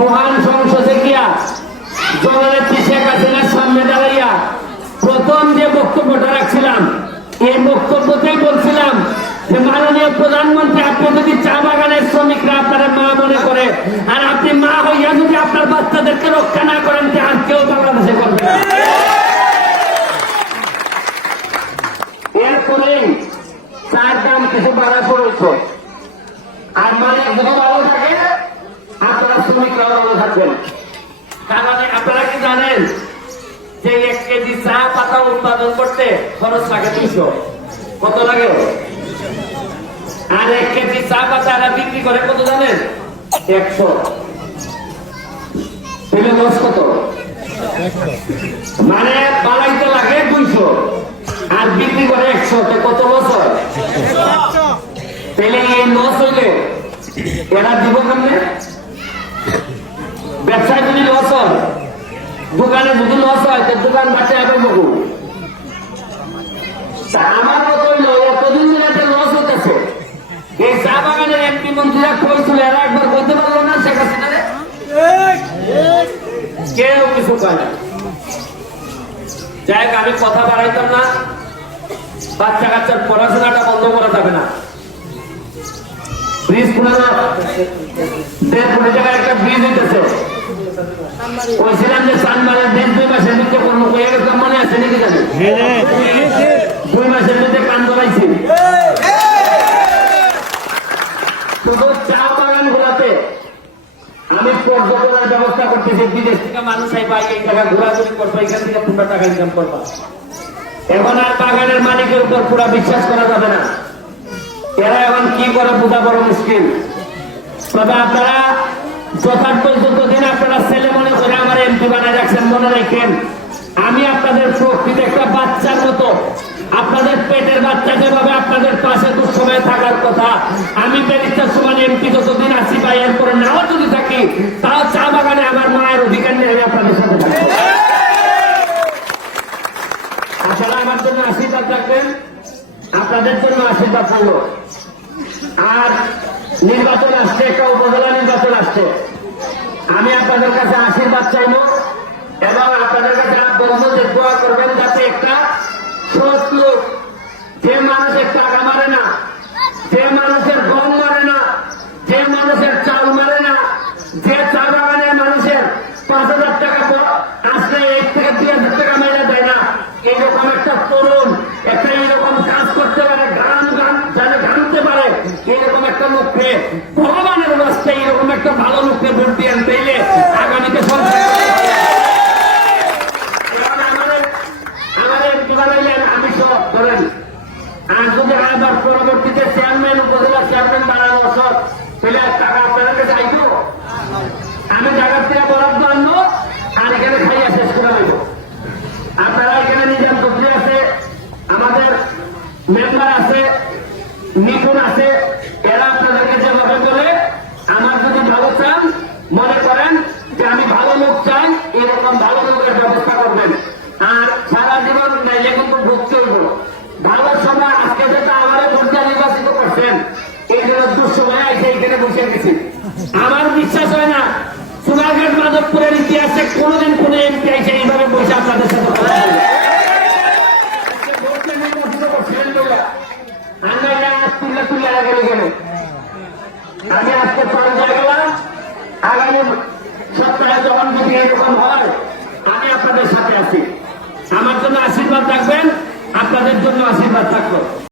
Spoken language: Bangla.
মহান সংসদে গিয়া জননেত্রী শেখ হাসিনার সামনে দাঁড়াইয়া প্রথম যে বক্তব্যটা রাখছিলাম, এই বক্তব্যতেই বলছিলাম যে মাননীয় প্রধানমন্ত্রী, আপনি যদি চা বাগানের শ্রমিকরা আপনার মা মনে করে, আর আপনি মা হইয়া যদি আপনার বাচ্চাদেরকে রক্ষা না করেন আর কেউ বাংলাদেশে করবে না। এরপরেই চার দাম কিছু বাড়া পড়েছে। আর যদি ভালো থাকে আপনারা শ্রমিকরাও ভালো থাকবেন? কারণ আপনারা কি জানেন যে এক কেজি চা পাতা উৎপাদন করতে খরচ লাগে দুশো কত লাগে? আর এক কেজি চা পাতা এরা বিক্রি করে কত জানেন? একশো। তাহলে লস কত? মানে বাড়াইতে লাগে দুইশো আর বিক্রি করে একশো কত বছর তাহলে এই লস হইলে এরা দিব কেমনে? ব্যবসায় যদি লস হয়, দোকানে যদি লস হয়, তো দোকান বাচ্চা হবে বহু। আমার মতো এতদিন ধরে একটা লস হতেছে এই চা বাগানের মন্ত্রীরা কইছিল, এরা একবার বলতে পারল না শেখ হাসিনারে কেউ কিছু কয় না। যাই আমি কথা বাড়াইতাম না। বাচ্চা কাচ্চার পড়াশোনাটা বন্ধ করা যাবে না। ব্রিজ পুরানো দেড় কোটি একটা ব্রিজ হইতেছে। কইছিলাম যে সানমারের দেশ দুই মাসের মধ্যে কর্ম করে গেছিলাম মনে আছে নাকি জানি? দুই মাসের মধ্যে কান ধরাইছি শুধু চা বাগান গুলাতে আমি পর্যটনের ব্যবস্থা করতেছি বিদেশ থেকে মানুষ আইবা এই টাকা ঘোরাঘুরি করব এখান থেকে তোমরা টাকা ইনকাম করবা। এখন আর বাগানের মালিকের উপর পুরা বিশ্বাস করা যাবে না। এরা এখন কি করে বোঝা বড় মুশকিল? তবে আপনারা যতদিন আপনারা ছেলে মনে করে আমার এমপি বানায় রাখছেন, মনে রাখেন, আমি আপনাদের প্রকৃত একটা বাচ্চার মতো। আপনাদের পেটের বাচ্চা যেভাবে আপনাদের পাশে দুঃসময়ে থাকার কথা, আমি ব্যারিস্টার সমান এমপি যতদিন আছি বা এরপরে নাও যদি থাকি, তাও চা বাগানে আমার মায়ের অধিকার নিয়ে আমি আপনাদের সাথে থাকব। আসলে আমার জন্য আশীর্বাদ রাখবেন আপনাদের জন্য আশীর্বাদ করল আর নির্বাচন আসছে, একটা উপজেলা নির্বাচন আসছে। আমি আপনাদের কাছে আশীর্বাদ চাইব এবং আপনাদের কাছে যে দোয়া করবেন যাতে একটা লোক যে মানুষ টাকা মারে না যে মানুষের গম মারে না যে মানুষের চাল মারে না যে চা বাগানের মানুষের পাঁচ হাজার টাকা প- আসলে এক থেকে দুই হাজার টাকা মেলে দেয় না এইরকম একটা তরুণ একটা এইরকম কাজ করতে পারে গান গান যারা গানতে পারে এইরকম একটা লোককে, ভগবানের বাস্তে এরকম একটা ভালো লোককে ভোট দিয়ে পেলে আগামীতে আমি আমি জায়গার থেকে বরাদ্দ আনব আর এখানে খাইয়া শেষ করে দেব আপনারা এখানে নিজাম কর্তৃ আছে আমাদের মেম্বার আছে নিপুণ আছে এরা আপনাদেরকে যেভাবে বলে আমার যদি ভালো চান মনে করেন যে আমি ভালো লোক চাই এরকম ভালো লোকের ব্যবস্থা করবেন আর সারা জীবন নাইলে কিন্তু ভোগ চলবো ভালো সময় আজকে যেটা আমাদের ভোটটা নির্বাচিত করছেন এই জন্য দুঃসময় আইসে এখানে আমার বিশ্বাস হয় না, সোনারঘাট মাধবপুরের ইতিহাসে কোনোদিন কোনো এমপি আইসে এইভাবে বসে আপনাদের সাথে আমি আজকে আগামী সপ্তাহে যখন হয়, আমি আপনাদের সাথে আছি। আমার জন্য আশীর্বাদ রাখবেন, আপনাদের জন্য আশীর্বাদ থাকব